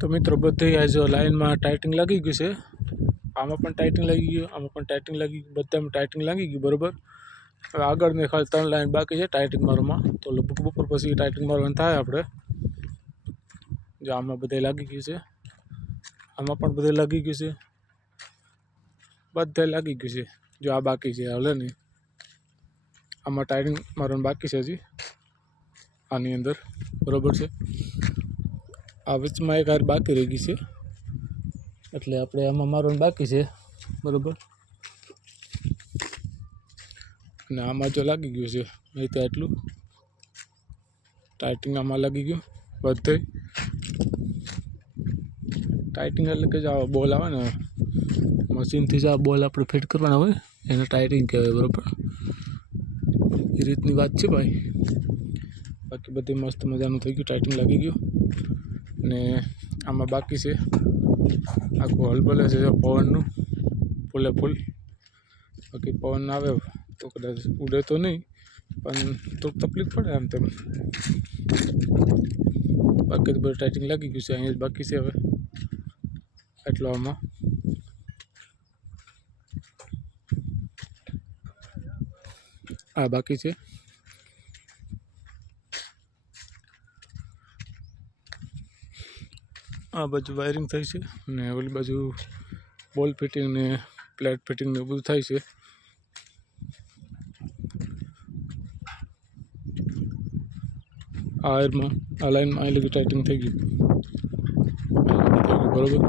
તો મિત્રો બધી આ જો લાઈનમાં ટાઇટિંગ લાગી ગયું છે. આમાં પણ ટાઇટિંગ લાગી ગયું, આમાં પણ ટાઇટિંગ લાગી ગયું, બધામાં ટાઇટિંગ લાગી ગયું બરાબર. હવે આગળની ખાલી 3 લાઈન બાકી છે ટાઇટિંગ મારવામાં. તો લગભગ બપોર પછી ટાઇટિંગ મારવાનું થાય આપણે. જો આમાં બધે લાગી ગયું છે, આમાં પણ બધે લાગી ગયું છે, બધે લાગી ગયું છે. જો આ બાકી છે હાલે નહીં, આમાં ટાઇટિંગ મારવાનું બાકી છે હજી આની અંદર બરાબર છે. આ વચમાં એક હાર બાકી રહી ગઈ છે એટલે આપણે આમાં મારવાનું બાકી છે બરાબર. અને આમાં જો લાગી ગયું છે નહીં તો એટલું ટાઇટિંગ આમાં લાગી ગયું બધે. ટાઇટિંગ એટલે કે જો બોલ આવે ને મશીનથી જ આ બોલ આપણે ફિટ કરવાના હોય એને ટાઇટિંગ કહેવાય બરાબર. એ રીતની વાત છે ભાઈ. બાકી બધી મસ્ત મજાનું થઈ ગયું, ટાઇટિંગ લાગી ગયું. અને આમાં બાકી છે આખું હલબલે છે પવનનું ફૂલે ફૂલ. બાકી પવન આવે તો કદાચ ઉડે તો નહીં, પણ તો તકલીફ પડે આમ તેમ. બાકી તો બધું ટાઇટિંગ લાગી ગયું છે, અહીંયા જ બાકી છે હવે એટલો. આમાં આ બાકી છે. આ બાજુ વાયરિંગ થઈ છે અને ઓલી બાજુ બોલ ફિટિંગ ને પ્લેટ ફિટિંગ ને બધું થાય છે. આ વાયરમાં આ લાઈનમાં અહીં લગી ટાઇટિંગ થઈ ગયું બરાબર.